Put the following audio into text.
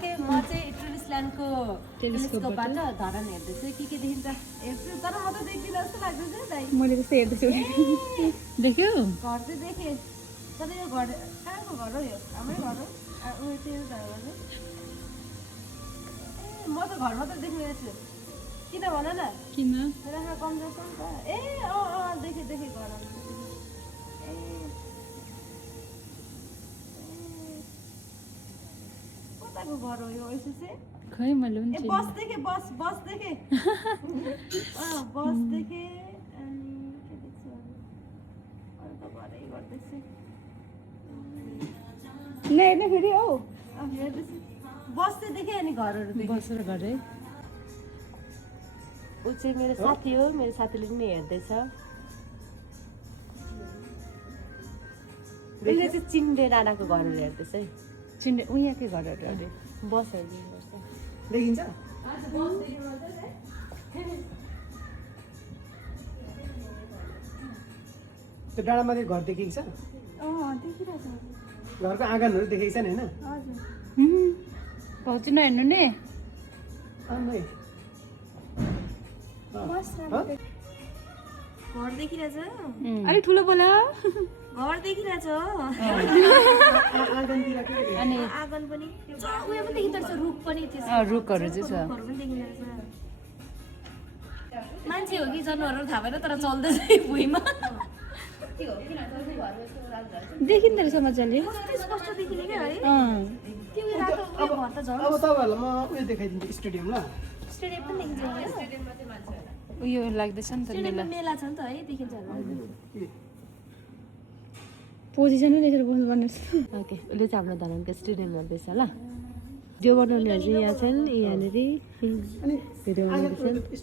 okay म चाहिँ ट्रेलिसल्यान्डको टेलिस्कोपबाट धरान हेर्दैछु के देखिन्छ हेर्छु तर म त देख्दिनँ जस्तो लाग्दैछ दाइ मैले त्यस्तो हेर्दैछु देख्यौ घर चाहिँ देखेँ तर यो घर कहाँको घर हो यो हाम्रै घर हो उयो त्यो घर हो म त घरमा त देख्ने छु किन भन न किन मेरो आँखा कमजोर छ नि त ए देखेँ देखेँ घर ए कताको घर हो यो यसो चाहिँ खै मैले पनि ए बस देखेँ बस देखेँ बस देखेँ अनि के देख्छु अरू त घरै गर्दैछु हेर्ने फेरि औ हेर्दैछु बस चाहिँ देखेँ अनि घरहरू देखेँ बसेर घर है ऊ चाहिँ मेरो साथी हो मेरो साथीले पनि हेर्दैछ उसले चाहिँ चिन्डे डाँडाको घरहरू हेर्दैछ है चिन्डे उयाँकै घरहरू अरे बसहरू देख्नुपर्छ देखिन्छ त्यो डाँडामाथि घर देखेको छ देखिरहेछ घरको आँगनहरू देखेको छ नि होइन हजुर भाउजू नहेर्नु नि आमै घर देखिरहेछ अलिक ठुलो बोला घर देखिरहेछ आँगनतिर के अनि आँगन पनि उयो पनि देखिँदो रुख पनि त्यो रुखहरू चाहिँ छ रुखहरू पनि देखिरहेछ मान्छे हो कि जनावरहरू थाहा भएन तर चल्दैछ भुइँमा देखिँदो रहेछ मजाले स्पष्ट देखिने क्या है अँ त्यो उयो रातो उयो घर त झन् अब तपाईँहरूलाई म उयो देखाइदिन्छु स्टेडियम ल स्टेडियम पनि देखिन्छ उयो लाग्दैछ नि त स्टेडियममा मेला छ नि त है देखिन्छ होला पोजिसनै देखेर बस्नुपर्ने ओके उसले चाहिँ हाम्रो धरानको स्टेडियम हेर्दैछ ल जो बनाउनेहरू चाहिँ यहाँ छन् यहाँनिर अनि भिडियो बनाउँदैछन् आँगन